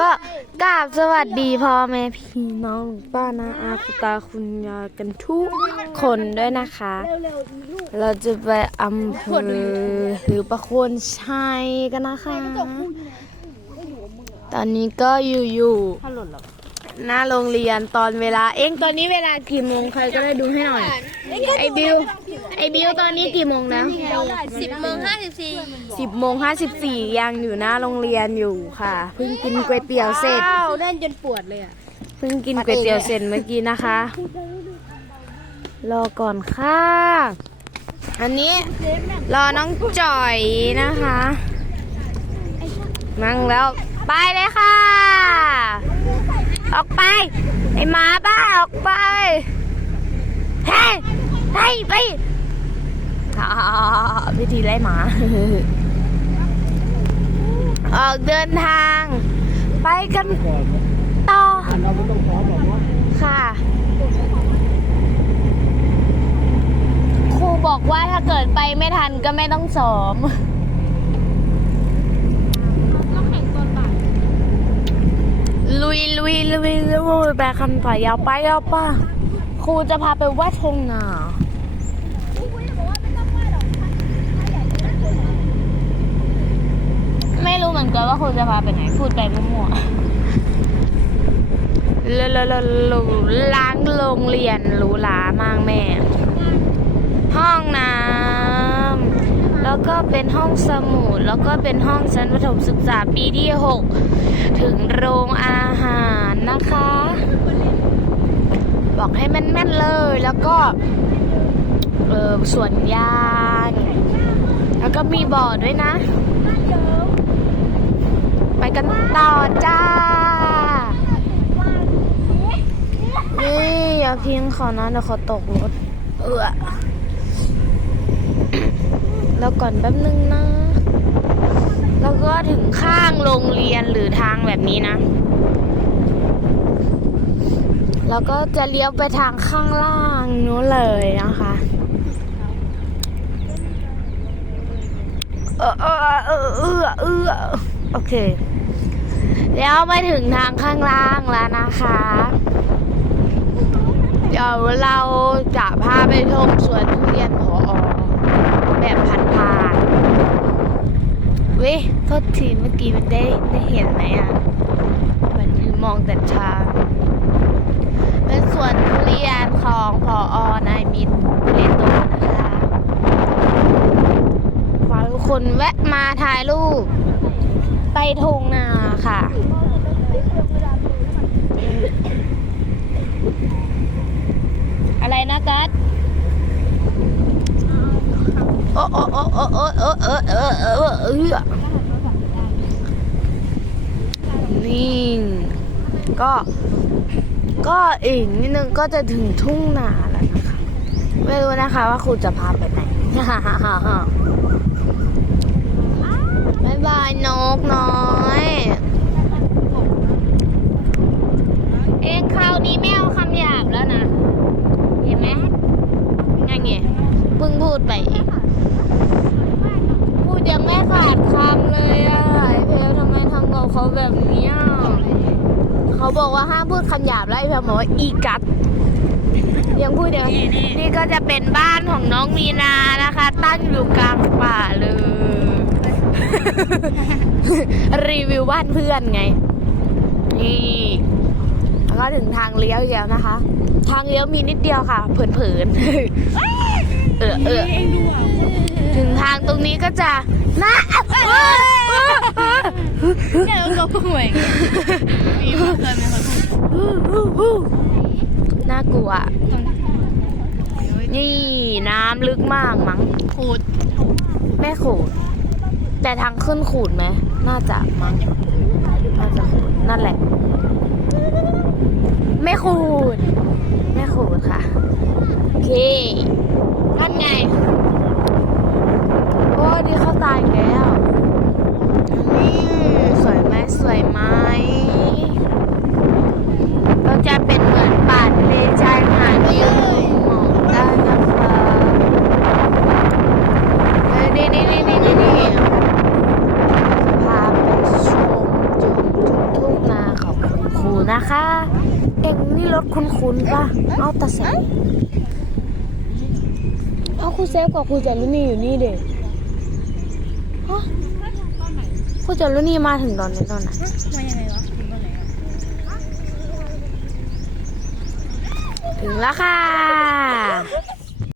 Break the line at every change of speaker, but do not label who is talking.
ก็กราบสวัสดีพ่อแม่พี่น้องป้านาอาคุณตาคุณยายกันทุกคนด้วยนะคะ เราจะไปอำเภอหรือประโคนชัยกันนะคะ ตอนนี้ก็อยู่อยู่หน้าโรงเรียนตอนเวลา เอ็งตอนนี้เวลากี่โมงใครก็ได้ดูให้หน่อยไอบิว ไอบิวตอนนี้กี่โมงแล้ว
สิบโมงห้าสิบสี่
สิบโมงห้าสิบสี่ยังอยู่หน้าโรงเรียนอยู่ค่ะ เพิ่งกินก๋วยเตี๋ยวเสร็จ
เล่นจนปวดเลยอะ
เพิ่งกินก๋วยเตี๋ยวเสร็จเมื่อกี้นะคะ รอก่อนค่ะ อันนี้รอน้องจ่อยนะคะ นั่งแล้ว ไปเลยค่ะ ออกไป ไอหมาบ้าออกไป เฮ้ยเฮ้ยไปอ่า วิธีไล่หมา ออกเดินทาง ไปกันต่อค่ะครูบอกว่าถ้าเกิดไปไม่ทันก็ไม่ต้องซ้อมลุยลุยลุยลุยไปคำต่อยยาวไปยาวป่ะครูจะพาไปวัดทงนา ไม่รู้เหมือนกันว่าครูจะพาไปไหนพูดไปมั่วๆลลลลล้างโรงเรียนหรูหรามากแม่ ห้องน้ำแล้วก็เป็นห้องสมุดแล้วก็เป็นห้องชั้นประถมศึกษาปีที่ 6 ถึงโรงอาหารนะคะ บอกให้แม่นๆเลยแล้วก็เออสวนยาง แล้วก็มีบ่อด้วยนะ กันต่อจ้า นี่อย่าพิงเขานะเดี๋ยวเขาตกรถ เออแล้วก่อนแป๊บนึงนะ แล้วก็ถึงข้างโรงเรียนหรือทางแบบนี้นะ แล้วก็จะเลี้ยวไปทางข้างล่างนู้นเลยนะคะเออเออเออเออ โอเค แล้วมาถึงทางข้างล่างแล้วนะคะ เดี๋ยวเราจะพาไปชมสวนทุเรียนพอแบบผ่านๆเว้ยโทษทีเมื่อกี้มันได้ได้เห็นไหมอะ มันมองแต่ทางเป็นสวนทุเรียนของพออนายมิตรเรนโตนะคะขอให้ทุกคนแวะมาถ่ายรูป ไปทุ่งนาค่ะอะไรนะกัสโอ้โอ้โอ้โอ้โอ้โอ้เออเออเออเออเออนี่ก็ ก็อีกนิดนึงก็จะถึงทุ่งนาแล้วนะคะ ไม่รู้นะคะว่าครูจะพาไปไหนายบายนกน้อย เองคราวนี้ไม่เอาคำหยาบแล้วนะ เห็นไหมยังไงเพิ่งพูดไปเองพูดยังไม่ขาดคำเลยอะไอเพลทำไมทำกับเขาแบบนี้เขาบอกว่าห้ามพูดคำหยาบแล้วไอเพลบอกว่าอีกัดยังพูดเดี๋ยวนี่ก็จะเป็นบ้านของน้องมีนานะคะ ตั้งอยู่กลางป่าเลย รีวิวบ้านเพื่อนไง นี่แล้วก็ถึงทางเลี้ยวแล้วนะคะ ทางเลี้ยวมีนิดเดียวค่ะ เผินๆเออเออถึงทางตรงนี้ก็จะน่า
เนี่ยเราก็ห่วยมีเพื่อนไหมคะ
น่ากลัว นี่น้ำลึกมากมั้ง
ขูด
ไม่ขูด แต่ทางขึ้นขูดไหม น่าจะมั้งน่าจะขูดนั่นแหละ ไม่ขูด ไม่ขูดค่ะ โอเคนั่นไง โอ้ดีเข้าตายแล้ว นี่ สวยไหมสวยไหมก็จะเป็นเหมือนป่าทะเลชายหาดวิวหมอกได้นะคะเอ้ยนี่นี่นี่นี่นี่นี่พาไปชมจุดชม ทุ่งนาของคุณครูนะคะ เอ็งนี่รถคุ้นๆปะเอาตาแสงเอาครูเซฟกับครูจารุณีอยู่นี่เด็กฮะครูจารุณีมาถึงตอนไหนตอนไหน
มายังไงวะถึงตอนไหนอะ
ถึงแล้วค่ะ